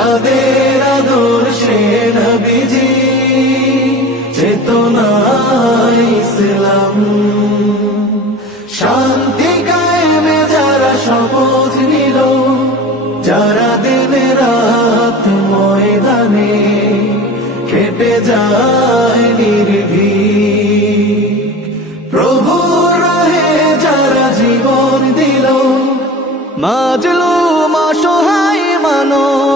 যাদের আদর্শে নবীজি চেতনা ইসলাম। শান্তি কায়েমে যারা শপথ নিল, যারা দিনে রাত ময়দানে খেটে যায় নির্ভীক।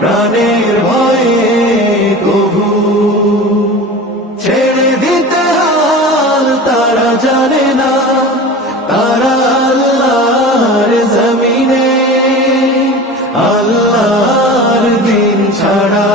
প্রাণের ভয়ে কবু ছেড়ে দিতে হাল তারা জানে না। তারা আল্লাহর জমিনে, আল্লাহর দিন ছাড়া।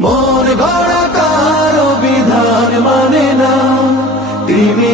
মন গড়া কারও বিধান মানে না। তিমির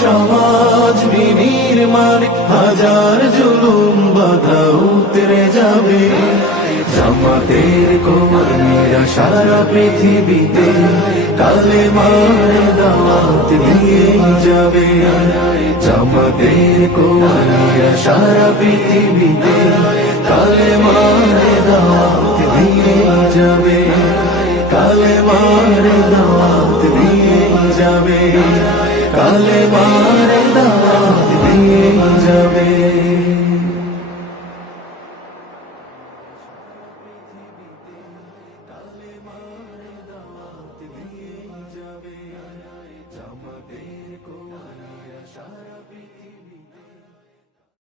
সমাজ বিনির্মাণ হাজার জুলুম বাধা উতরে যাবে। জামাতের কর্মীরা সারা পৃথিবীতে কালে মারে দাওয়াত দিয়ে যাবে। জামাতের কর্মীরা সারা পৃথিবীতে কালে মারে দাওয়াত দিয়ে যাবে। কালে মারে দাওয়াত দিয়ে যাবে। কালে